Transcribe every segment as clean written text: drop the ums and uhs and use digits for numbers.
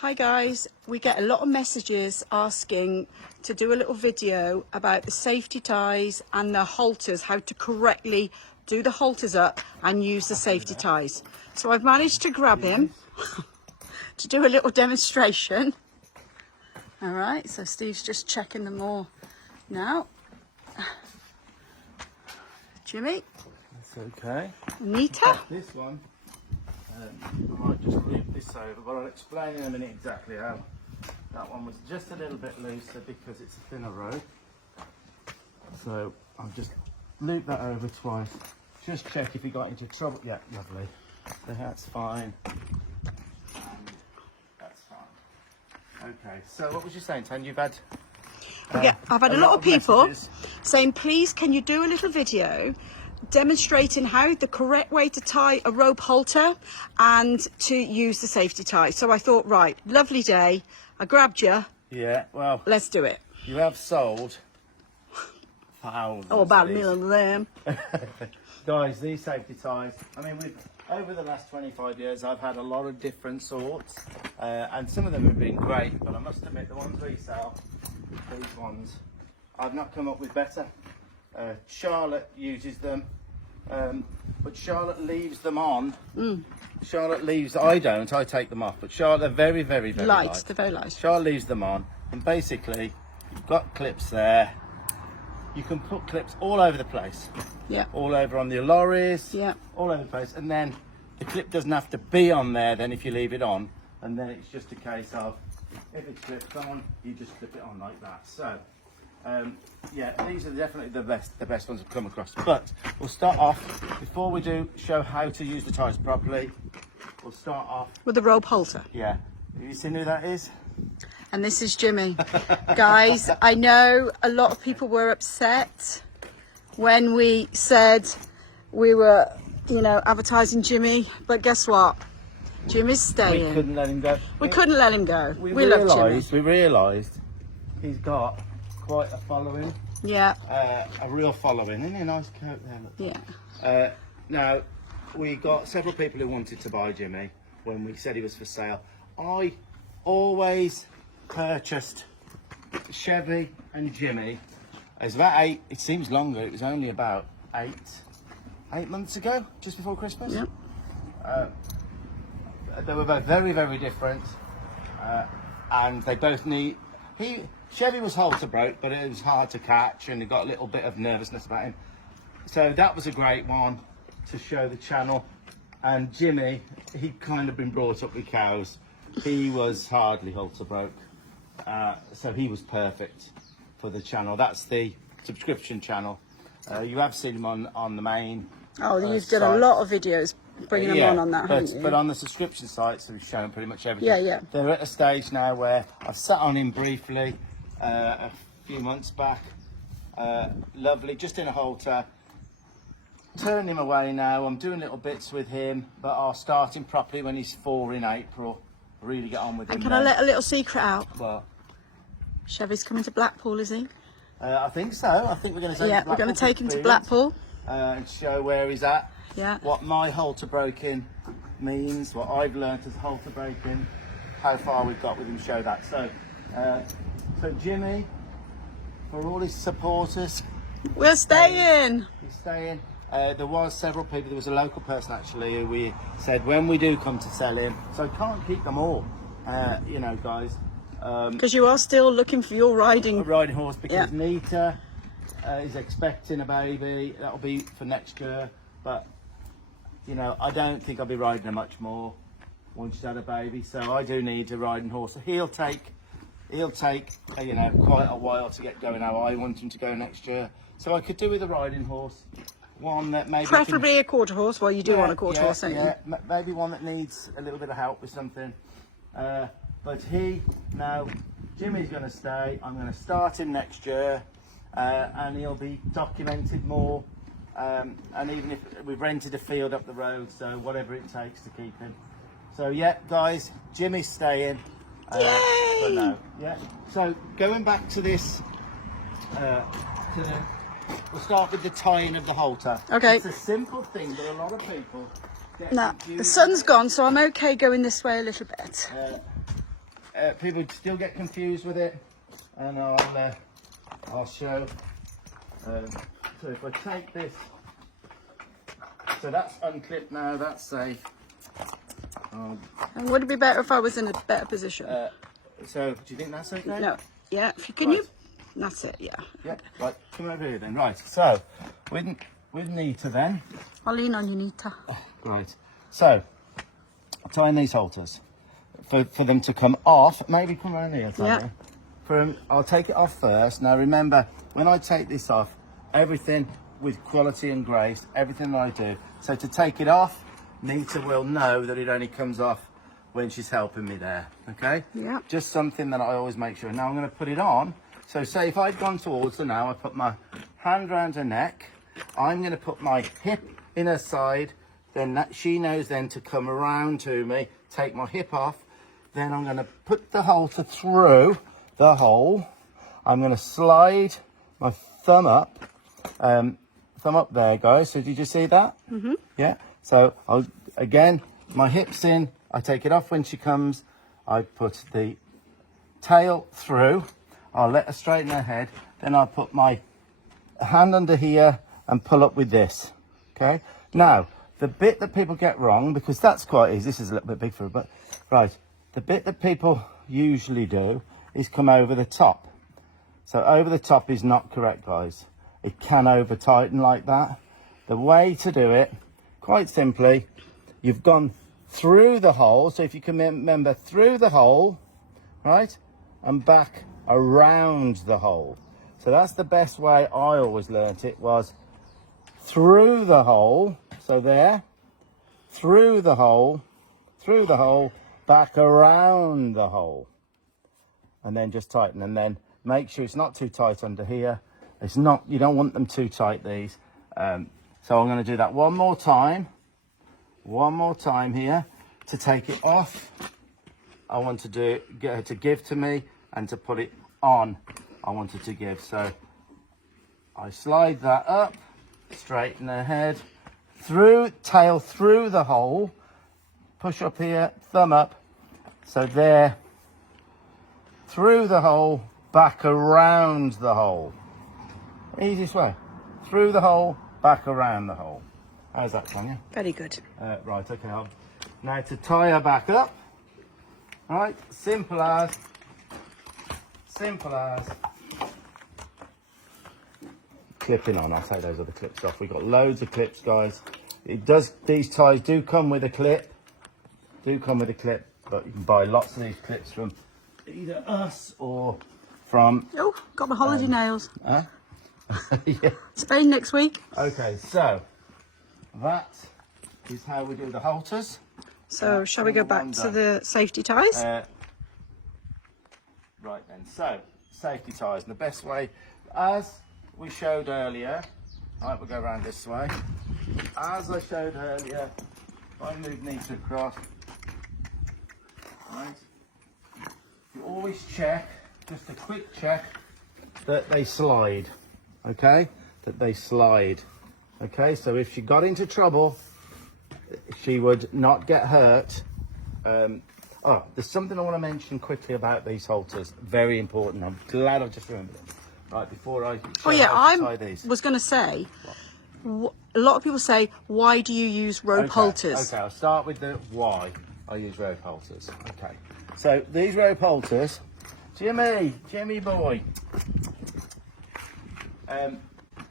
Hi guys, we get a lot of messages asking to do a little video about the safety ties and the halters, how to correctly do the halters up and use the safety ties. So I've managed to grab him to do a little demonstration. All right, so Steve's just checking them all now. Jimmy. That's okay. Anita. This one, I might just loop this over, but I'll explain in a minute exactly how. That one was just a little bit looser because it's a thinner rope. So I'll just loop that over twice. Just check if you got into trouble. Yeah, lovely. That's fine. And that's fine. Okay, so what was you saying, Tan? You've had... I've had a lot of people saying, please, can you do a little video demonstrating how the correct way to tie a rope halter and to use the safety tie. So I thought, right, lovely day. I grabbed you. Yeah, well, let's do it. You have sold thousands. Oh, about of a million of them. Guys, these safety ties, I mean, over the last 25 years, I've had a lot of different sorts, and some of them have been great, but I must admit, the ones we sell, these ones, I've not come up with better. Charlotte uses them, but Charlotte leaves them on. Charlotte leaves, I don't, I take them off, but Charlotte, they're very, very, very light. They're very light. Charlotte leaves them on, and basically, you've got clips there. You can put clips all over the place. Yeah. All over on the lorries. Yeah. All over the place, and then the clip doesn't have to be on there then if you leave it on, and then it's just a case of, if it clips on, you just clip it on like that. So, yeah, these are definitely the best ones I've come across. But we'll start off, before we do show how to use the ties properly, we'll start off with the rope halter. Yeah. Have you seen who that is? And this is Jimmy. Guys, I know a lot of people were upset when we said we were, you know, advertising Jimmy, but guess what? Jimmy's staying. We couldn't let him go. We couldn't let him go. We realised he's got quite a following. Yeah. A real following. Isn't he a nice coat there? Look. Yeah. Now, we got several people who wanted to buy Jimmy when we said he was for sale. I always purchased Chevy and Jimmy. It's about it seems longer, it was only about eight months ago, just before Christmas. Yeah. They were both very, very different, and they both Chevy was halter broke, but it was hard to catch, and he got a little bit of nervousness about him. So that was a great one to show the channel. And Jimmy, he'd kind of been brought up with cows. He was hardly halter broke, so he was perfect for the channel. That's the subscription channel. You have seen him on the main. Oh, you've done a lot of videos bringing them on that, haven't you? But on the subscription sites, we've shown pretty much everything. Yeah. They're at a stage now where I've sat on him briefly a few months back. Lovely, just in a halter. Turn him away now. I'm doing little bits with him, but I'll start him properly when he's 4 in April. Really get on with him. And can I let a little secret out? Well, Chevy's coming to Blackpool, is he? I think so. I think we're going to take him to Blackpool. We're going to take him to Blackpool. And show where he's at. Yeah. What my halter breaking means, what I've learnt as halter breaking, how far we've got with him, show that. So, so Jimmy, for all his supporters, we're staying. He's staying. There was several people. There was a local person actually who we said when we do come to sell him. So I can't keep them all, you know, guys. Because you are still looking for your riding horse. Because Nita is expecting a baby. That'll be for next year. But you know, I don't think I'll be riding her much more once she's had a baby. So I do need a riding horse. So he'll take you know, quite a while to get going. How I want him to go next year. So I could do with a riding horse. One that maybe preferably a quarter horse. Well, you do want a quarter horse, don't you? Yeah, maybe one that needs a little bit of help with something. But Jimmy's going to stay. I'm going to start him next year, and he'll be documented more. And even if we've rented a field up the road, so whatever it takes to keep him. So yeah, guys, Jimmy's staying. For now. Yeah. So going back to this, we'll start with the tying of the halter. Okay. It's a simple thing, but a lot of people Now, the sun's gone, so I'm okay going this way a little bit. people still get confused with it, and I'll show. So if I take this, so that's unclipped now, that's safe. And would it be better if I was in a better position? So do you think that's okay? No. Yeah. If you can, you. That's it. Yeah. Yeah. Right. Come over here then. Right. So with Nita then. I'll lean on you, Nita. Right. So tying these halters for them to come off. Maybe come around here. Yeah. I'll take it off first. Now remember, when I take this off, everything with quality and grace, everything that I do. So to take it off, Nita will know that it only comes off when she's helping me there. Okay? Yeah. Just something that I always make sure. Now I'm going to put it on. So say if I'd gone towards her now, I put my hand around her neck. I'm going to put my hip in her side. Then she knows then to come around to me, take my hip off. Then I'm going to put the halter through the hole. I'm going to slide my thumb up there, guys. So did you see that? Mm-hmm. Yeah. So again, my hips in. I take it off when she comes. I put the tail through. I'll let her straighten her head. Then I'll put my hand under here and pull up with this. Okay. Now the bit that people get wrong, because that's quite easy. This is a little bit big for her, but right. The bit that people usually do is come over the top. So over the top is not correct, guys. It can over tighten like that. The way to do it, quite simply, you've gone through the hole. So if you can remember, through the hole, right, and back around the hole. So that's the best way I always learnt it, was through the hole. So there, through the hole, back around the hole. And then just tighten, and then make sure it's not too tight under here. It's not, you don't want them too tight, these. So I'm going to do that one more time here to take it off. I want to get her to give to me, and to put it on, I wanted to give. So I slide that up, straighten her head, tail through the hole, push up here, thumb up. So there, through the hole, back around the hole. Easiest way. Through the hole, back around the hole. How's that, Tanya? Very good. Right, okay. Now to tie her back up. Right, simple as. Clipping on. I'll take those other clips off. We've got loads of clips, guys. These ties do come with a clip. But you can buy lots of these clips from either us or from... Oh, got my holiday nails. Huh? Yeah. Spain next week. Okay, so that is how we do the halters. So shall we go back to the safety ties? Right then, so safety ties, and the best way, as we showed earlier, right, we'll go around this way. As I showed earlier, I move Nita across. Right, you always check, just a quick check, that they slide. Okay, that they slide. Okay, so if she got into trouble, she would not get hurt. Oh, there's something I want to mention quickly about these halters. Very important. I'm glad I've just remembered it. Right, before I show how to tie these. Was going to say, a lot of people say, why do you use rope halters? Okay, I'll start with the why I use rope halters. Okay, so these rope halters, Jimmy boy.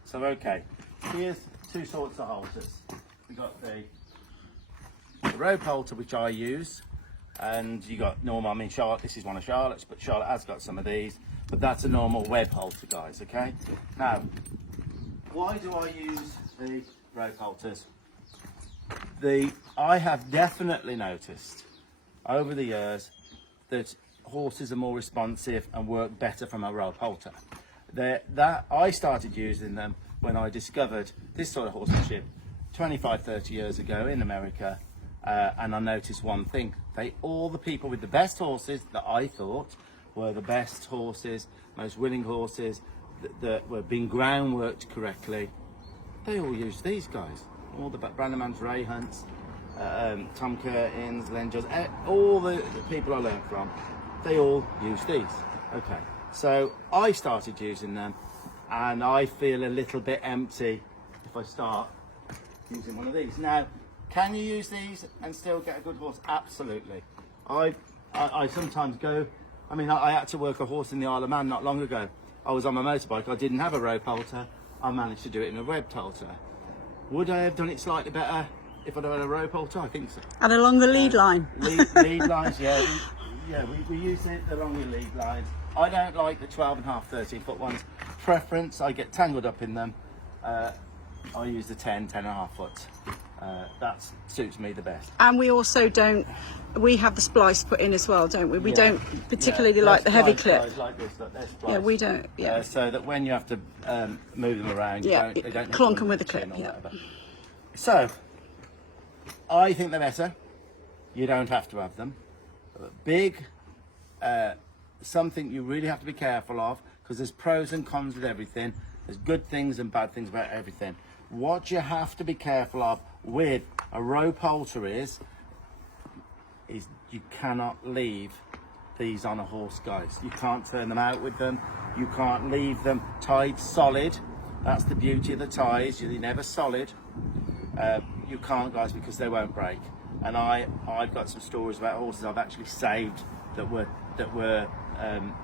So okay, here's two sorts of halters. We got the rope halter, which I use, and you got normal. I mean, Charlotte. This is one of Charlotte's, but Charlotte has got some of these. But that's a normal web halter, guys. Okay. Now, why do I use the rope halters? I have definitely noticed over the years that horses are more responsive and work better from a rope halter. That I started using them when I discovered this sort of horsemanship 25-30 years ago in America, and I noticed one thing: all the people with the best horses that I thought were the best horses, most winning horses that were being groundworked correctly, they all used these guys. All the Brandemans, Ray Hunts, Tom Curtins, Len Jones, all the people I learned from, they all use these. Okay, so I started using them, and I feel a little bit empty if I start using one of these. Now, can you use these and still get a good horse? Absolutely. I sometimes go, I mean, I had to work a horse in the Isle of Man not long ago. I was on my motorbike, I didn't have a rope halter, I managed to do it in a webbed halter. Would I have done it slightly better if I'd had a rope halter? I think so. And along the lead line. Lead lines, yeah. We use it along with lead lines. I don't like the 12.5, 13-foot ones. Preference, I get tangled up in them. I use the 10.5 foot. That suits me the best. And we also don't, we have the splice put in as well, don't we? We don't particularly like the heavy clip. Like this, look, they're spliced. Yeah, we don't. Yeah. So that when you have to move them around, they don't clunk them with the clip. Yeah. So, I think they're better. You don't have to have them. Big, something you really have to be careful of, because there's pros and cons with everything. There's good things and bad things about everything. What you have to be careful of with a rope halter is you cannot leave these on a horse, guys. You can't turn them out with them. You can't leave them tied solid. That's the beauty of the ties. You're never solid. You can't, guys, because they won't break. And I've got some stories about horses I've actually saved that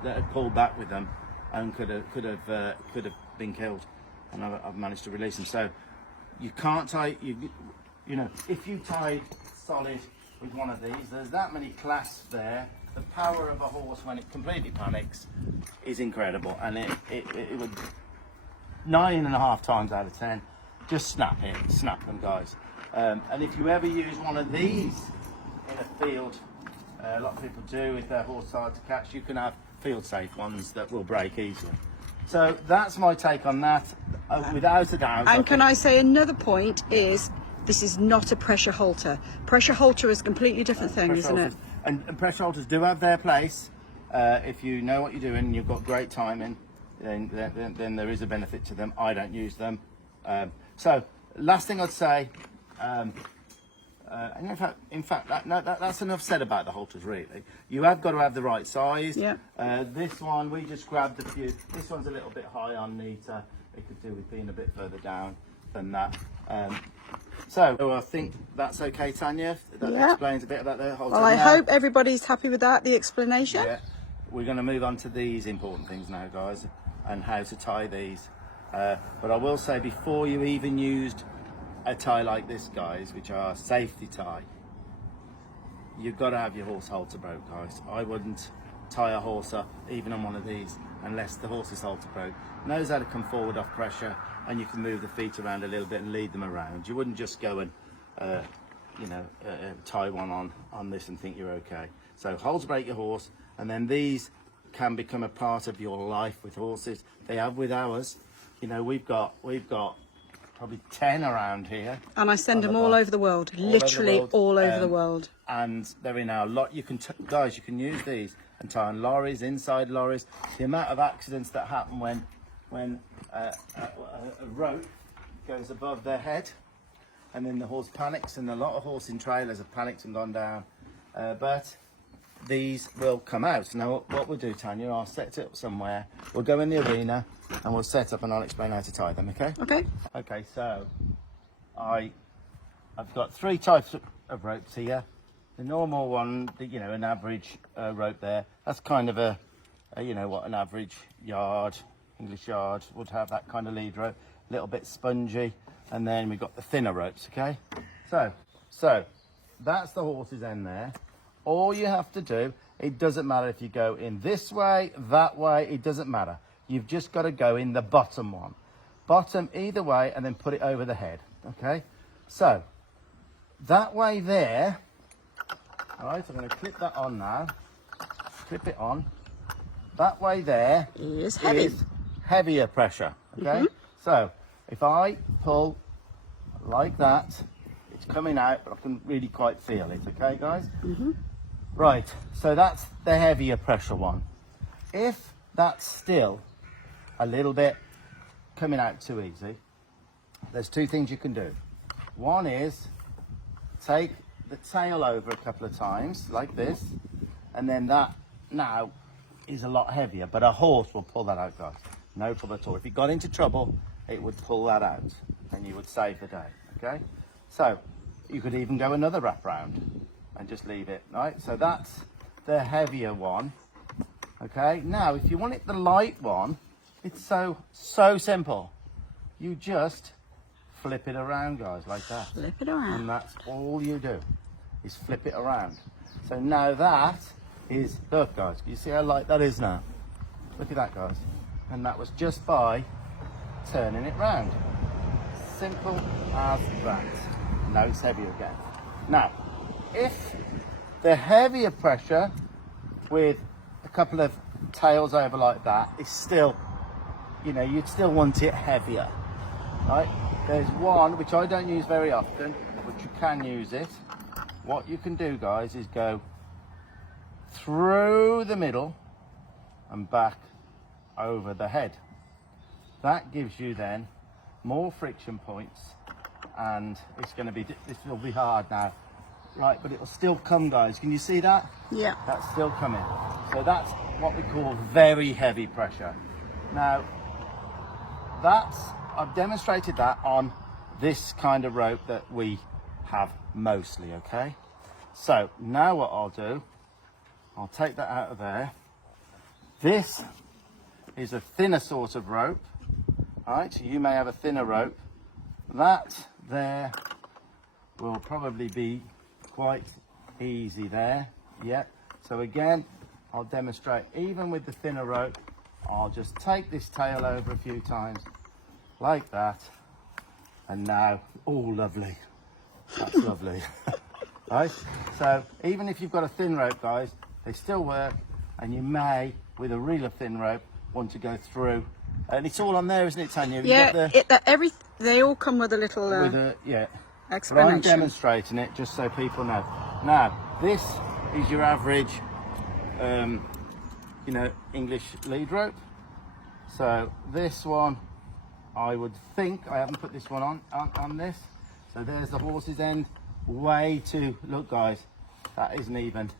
had pulled back with them and could have been killed, and I've managed to release them. So you can't tie, you know, if you tie solid with one of these, there's that many clasps there. The power of a horse when it completely panics is incredible, and it would 9.5 times out of 10 just snap them, guys. And if you ever use one of these in a field, a lot of people do, if their horse hard to catch, you can have field safe ones that will break easily. So that's my take on that, without a doubt. And can I say another point is, this is not a pressure halter. Pressure halter is a completely different thing, isn't it? And pressure halters do have their place. If you know what you're doing and you've got great timing, then there is a benefit to them. I don't use them. So last thing I'd say, and in fact, that's enough said about the halters, really. You have got to have the right size. Yeah. This one, we just grabbed a few. This one's a little bit high on Nita. It could do with being a bit further down than that. So I think that's okay, Tanya. That explains a bit about the halter. Well, I hope everybody's happy with that, the explanation. Yeah. We're going to move on to these important things now, guys, and how to tie these. But I will say, before you even used a tie like this, guys, which are safety tie, you've got to have your horse halter broke, guys. I wouldn't tie a horse up even on one of these unless the horse's halter broke. Knows how to come forward off pressure, and you can move the feet around a little bit and lead them around. You wouldn't just go and tie one on this and think you're okay. So halter break your horse, and then these can become a part of your life with horses. They have with ours. You know, we've got probably 10 around here. And I send them all over the world, literally all over the world. And they're in our lot. You can, guys, you can use these and tie on lorries, inside lorries. The amount of accidents that happen when a rope goes above their head, and then the horse panics, and a lot of horse in trailers have panicked and gone down. But these will come out. Now what we'll do, Tanya, I'll set it up somewhere. We'll go in the arena and we'll set up, and I'll explain how to tie them, okay? Okay. Okay, so I've got 3 types of ropes here. The normal one, an average rope there, that's kind of a what an average yard, English yard would have, that kind of lead rope, a little bit spongy. And then we've got the thinner ropes, okay? So that's the horse's end there. All you have to do, it doesn't matter if you go in this way, that way, it doesn't matter. You've just got to go in the bottom one. Bottom either way, and then put it over the head, okay? So, that way there, all right, so I'm going to clip that on now. Clip it on. That way there is heavy. Heavier pressure, okay? So, if I pull like that, it's coming out, but I can really quite feel it, okay, guys? Right, so that's the heavier pressure one. If that's still a little bit coming out too easy, there's 2 things you can do. One is take the tail over a couple of times, like this, and then that now is a lot heavier, but a horse will pull that out, guys. No trouble at all. If you got into trouble, it would pull that out and you would save the day, okay? So you could even go another wrap round and just leave it, right? So that's the heavier one, okay? Now, if you want it the light one, it's so simple. You just flip it around, guys, like that. Flip it around. And that's all you do, is flip it around. So now that is, look guys, you see how light that is now? Look at that, guys. And that was just by turning it round. Simple as that. Now it's heavier again. Now, if the heavier pressure with a couple of tails over like that is still, you know, you'd still want it heavier, right? There's one which I don't use very often, but you can use it. What you can do, guys, is go through the middle and back over the head. That gives you then more friction points, and it's going to be, this will be hard now, right? But it will still come, guys. Can you see that? Yeah. That's still coming. So that's what we call very heavy pressure. Now, I've demonstrated that on this kind of rope that we have mostly, okay? So now what I'll do, I'll take that out of there. This is a thinner sort of rope, right? So you may have a thinner rope. That there will probably be quite easy there. Yep. So again, I'll demonstrate even with the thinner rope. I'll just take this tail over a few times like that, and now, oh lovely, that's lovely. Right, so even if you've got a thin rope, guys, they still work, and you may, with a really thin rope, want to go through, and it's all on there, isn't it, Tanya? Yeah, they all come with a little yeah, explanation. but I'm demonstrating it just so people know. Now, this is your average, you know, English lead rope. So this one, I would think, I haven't put this one on this. So there's the horse's end, way to, look guys, that isn't even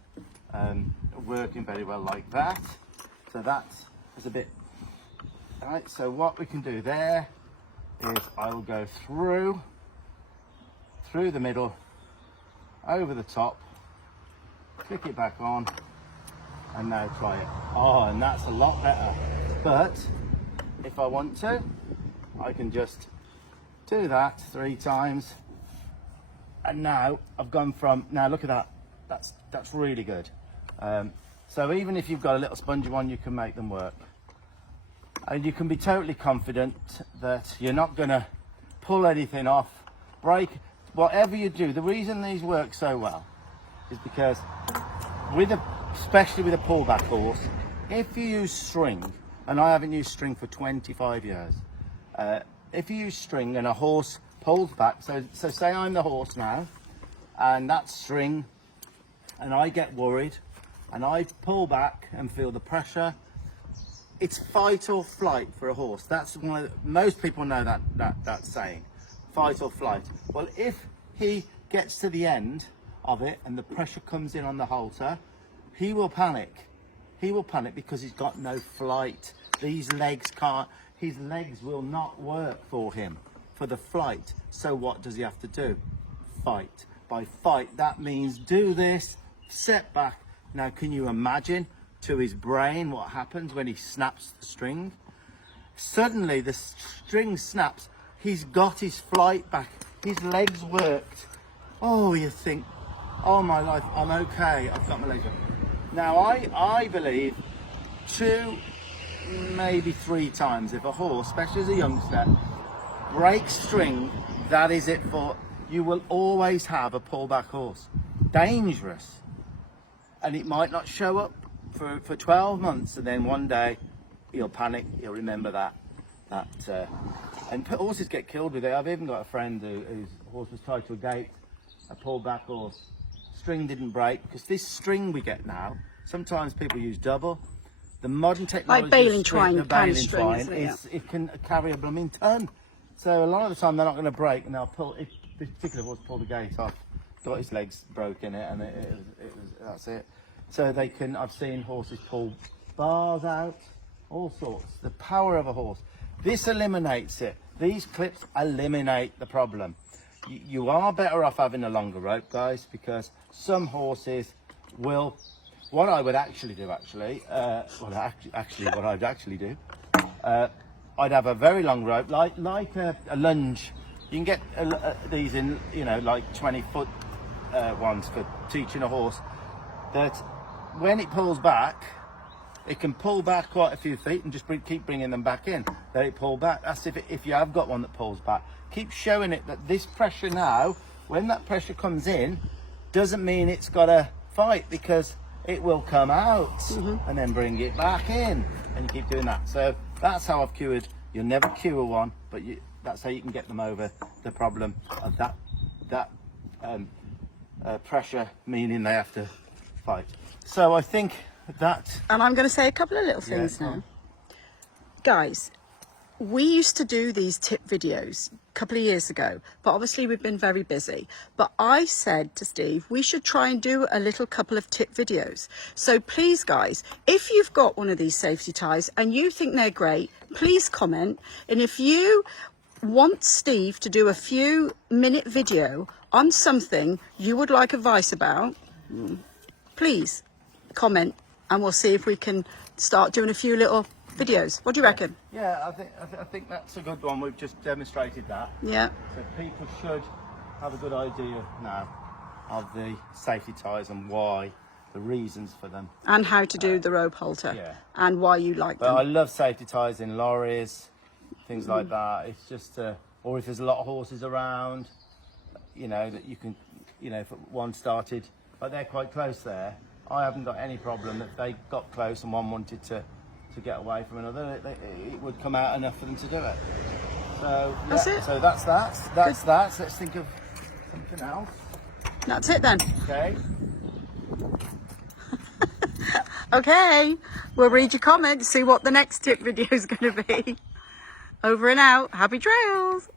working very well like that. So that's a bit, all right, so what we can do there is I will go through the middle, over the top, click it back on, and now try it. Oh, and that's a lot better. But if I want to, I can just do that 3 times, and now I've gone from, now look at that, that's really good. So even if you've got a little spongy one, you can make them work, and you can be totally confident that you're not going to pull anything off, break, whatever you do. The reason these work so well is because especially with a pullback horse, if you use string, and I haven't used string for 25 years, if you use string and a horse pulls back, so say I'm the horse now, and that's string, and I get worried, and I pull back and feel the pressure, it's fight or flight for a horse. That's one of most people know that saying, fight or flight. Well, if he gets to the end of it and the pressure comes in on the halter, he will panic. He will panic because he's got no flight. These legs can't, his legs will not work for him for the flight. So what does he have to do? Fight. By fight, that means do this, set back. Now, can you imagine to his brain what happens when he snaps the string? Suddenly the string snaps, he's got his flight back, his legs worked. Oh, you think, oh my life, I'm okay, I've got my legs back. Now, I believe 2, maybe 3 times, if a horse, especially as a youngster, breaks string, that is it for, you will always have a pullback horse. Dangerous. And it might not show up for 12 months, and then one day he'll panic, he'll remember that. And horses get killed with it. I've even got a friend whose horse was tied to a gate, a pullback horse. String didn't break, because this string we get now, sometimes people use double. The modern technology, like baling twine, the baling twine, it can carry a blooming ton. So a lot of the time they're not going to break, and they'll pull. If this particular horse pulled the gate off, got his legs broke in it, and it was that's it. so they can, I've seen horses pull bars out, all sorts. The power of a horse. This eliminates it. These clips eliminate the problem. You are better off having a longer rope, guys, because some horses will, what I would actually do, what I'd actually do, I'd have a very long rope, like a lunge. You can get these in, you know, like 20-foot ones for teaching a horse, that when it pulls back, it can pull back quite a few feet and just keep bringing them back in. Let it pull back. That's if you have got one that pulls back. Keep showing it that this pressure now, when that pressure comes in, doesn't mean it's got to fight, because it will come out and then bring it back in, and you keep doing that. So that's how I've cured. You'll never cure one, but that's how you can get them over the problem of that pressure, meaning they have to fight. So I think that, and I'm going to say a couple of little things now, guys. We used to do these tip videos a couple of years ago, but obviously we've been very busy. But I said to Steve, we should try and do a little couple of tip videos. So please, guys, if you've got one of these safety ties and you think they're great, please comment. And if you want Steve to do a few minute video on something you would like advice about, please comment, and we'll see if we can start doing a few little videos. What do you reckon? yeah, I think that's a good one. We've just demonstrated that. Yeah. So people should have a good idea now of the safety ties and why, the reasons for them, And how to do the rope halter, yeah. and why you like But them. I love safety ties in lorries, things like that. It's just, or if there's a lot of horses around, you know, that you can, you know, if one started, but they're quite close there. I haven't got any problem if they got close and one wanted to get away from another, it would come out enough for them to do it. So yeah, That's it. so that's that. Let's think of something else. That's it then. Okay. Okay, we'll read your comments, see what the next tip video is going to be. Over and out. Happy trails.